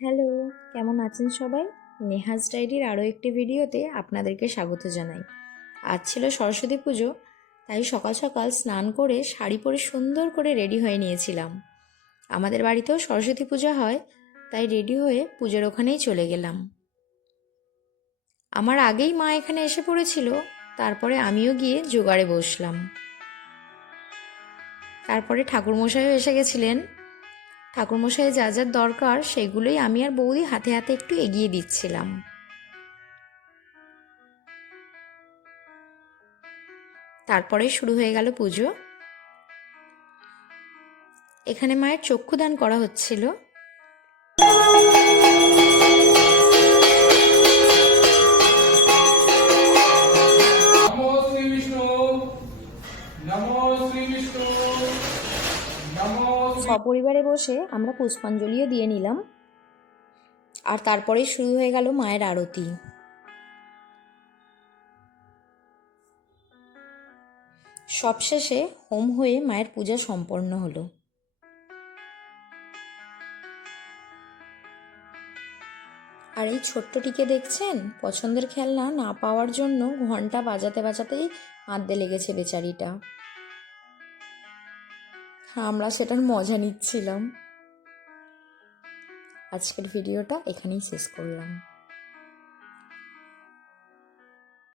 Hello, কেমন আছেন সবাই? নেহাজ ডায়েরির আরও একটি ভিডিওতে আপনাদেরকে স্বাগত জানাই। আজ ছিল সরস্বতী পুজো, তাই সকাল সকাল স্নান করে শাড়ি পরে সুন্দর করে রেডি হয়ে নিয়েছিলাম। আমাদের বাড়িতেও সরস্বতী পূজা হয়, তাই রেডি হয়ে পুজোর ওখানেই চলে গেলাম। আমার আগেই মা এখানে এসে পড়েছিল, তারপরে আমিও গিয়ে জোগাড়ে বসলাম। তারপরে ঠাকুরমশাইও এসে গেছিলেন। ঠাকুরমশাই যা যা দরকার সেগুলোই আমি আর বৌদি হাতে হাতে একটু এগিয়ে দিচ্ছিলাম। তারপরে শুরু হয়ে গেল পুজো। এখানে মায়ের চক্ষুদান করা হচ্ছিল। সপরিবারে বসে আমরা পুষ্পাঞ্জলিও দিয়ে নিলাম। আর তারপরে শুরু হয়ে গেল মায়ের আরতি। সবশেষে হোম হয়ে মায়ের পূজা সম্পন্ন হলো। আর এই ছোট্টটিকে দেখছেন, পছন্দের খেলনা না পাওয়ার জন্য ঘন্টা বাজাতে বাজাতেই কাঁদতে লেগেছে বেচারিটা। আমরা সেটার মজা নিচ্ছিলাম। আজকের ভিডিওটা এখানেই শেষ করলাম।